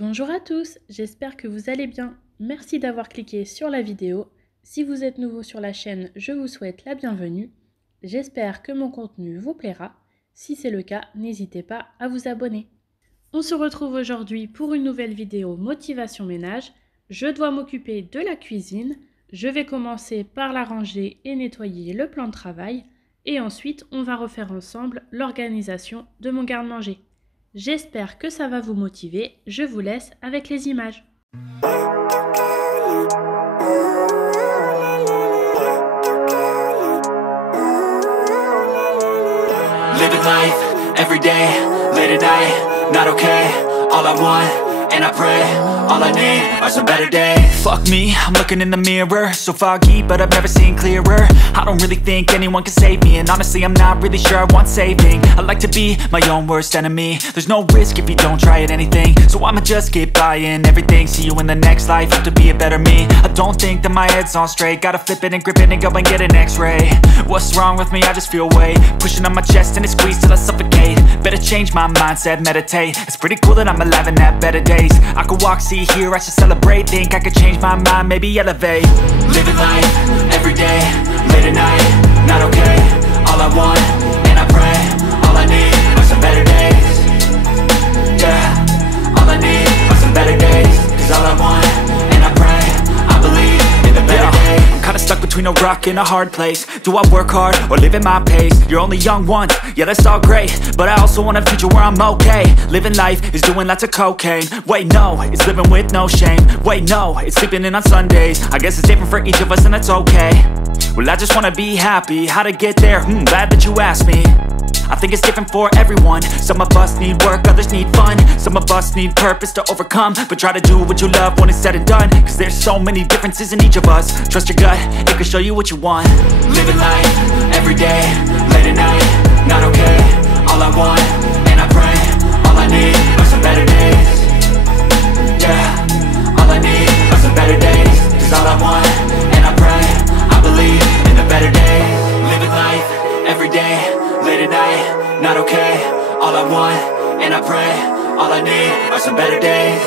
Bonjour à tous, j'espère que vous allez bien. Merci d'avoir cliqué sur la vidéo. Si vous êtes nouveau sur la chaîne, je vous souhaite la bienvenue. J'espère que mon contenu vous plaira. Si c'est le cas, n'hésitez pas à vous abonner. On se retrouve aujourd'hui pour une nouvelle vidéo motivation ménage. Je dois m'occuper de la cuisine. Je vais commencer par la ranger et nettoyer le plan de travail. Et ensuite, on va refaire ensemble l'organisation de mon garde-manger. J'espère que ça va vous motiver. Je vous laisse avec les images. Living life, every day, late at night, not okay. All I want, and I pray, all I need are some better days. Fuck me, I'm looking in the mirror, so foggy, but I've never seen clearer. I don't really think anyone can save me, and honestly I'm not really sure I want saving. I like to be my own worst enemy. There's no risk if you don't try at anything, so I'ma just keep buying everything. See you in the next life, hope to be a better me. I don't think that my head's on straight, gotta flip it and grip it and go and get an x-ray. What's wrong with me? I just feel weight pushing on my chest and it squeezes till I suffocate. Better change my mindset, meditate. It's pretty cool that I'm alive and have better days. I could walk, see, hear, I should celebrate. Think I could change my mind, maybe elevate. Living life, every day, late at night, not okay. All I want, and I pray, all I need are some better days. Yeah, all I need are some better days. Cause all I want, and I pray, I believe in the better days. I'm kinda stuck between a rock and a hard place. Do I work hard or live at my pace? You're only young once, yeah that's all great, but I also want a future where I'm okay. Living life is doing lots of cocaine. Wait no, it's living with no shame. Wait no, it's sleeping in on Sundays. I guess it's different for each of us and that's okay. Well I just wanna be happy, how to get there? Glad that you asked me. I think it's different for everyone. Some of us need work, others need fun. Some of us need purpose to overcome. But try to do what you love when it's said and done. Cause there's so many differences in each of us. Trust your gut, it can show you what you want. Living life, every day, late at night, not okay. All I want, and I pray, all I need are some better days. Yeah, all I need are some better days. Cause all I want, and I pray, I believe in the better days. Living life, every day, late at night, not okay. All I want, and I pray, all I need are some better days.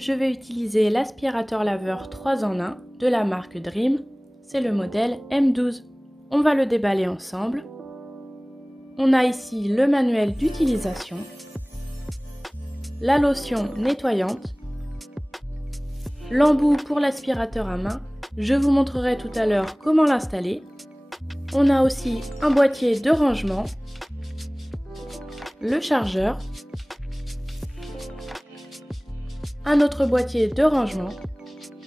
je vais utiliser l'aspirateur laveur 3 en 1 de la marque Dream. C'est le modèle M12. On va le déballer ensemble. On a ici le manuel d'utilisation, la lotion nettoyante, l'embout pour l'aspirateur à main. Je vous montrerai tout à l'heure comment l'installer. On a aussi un boîtier de rangement, le chargeur, un autre boîtier de rangement.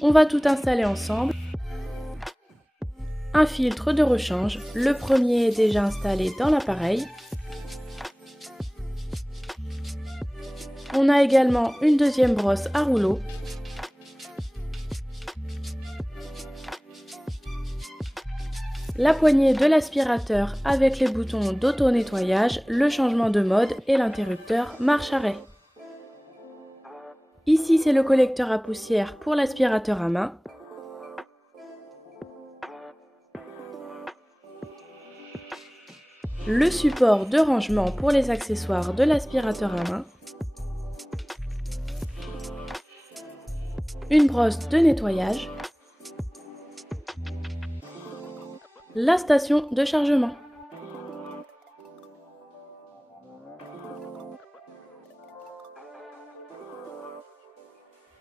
On va tout installer ensemble. Un filtre de rechange, le premier est déjà installé dans l'appareil. On a également une deuxième brosse à rouleau. La poignée de l'aspirateur avec les boutons d'auto-nettoyage, le changement de mode et l'interrupteur marche-arrêt. Ici, c'est le collecteur à poussière pour l'aspirateur à main. Le support de rangement pour les accessoires de l'aspirateur à main. Une brosse de nettoyage. La station de chargement.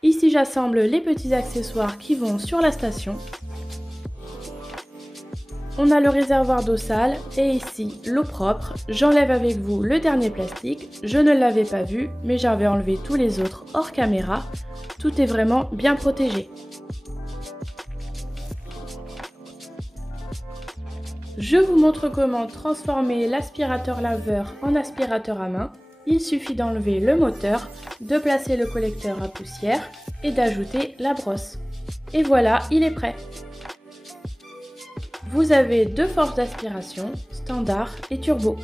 Ici, j'assemble les petits accessoires qui vont sur la station. On a le réservoir d'eau sale et ici l'eau propre. J'enlève avec vous le dernier plastique. Je ne l'avais pas vu, mais j'avais enlevé tous les autres hors caméra. Tout est vraiment bien protégé. Je vous montre comment transformer l'aspirateur laveur en aspirateur à main. Il suffit d'enlever le moteur, de placer le collecteur à poussière et d'ajouter la brosse. Et voilà, il est prêt. Vous avez deux forces d'aspiration, standard et turbo.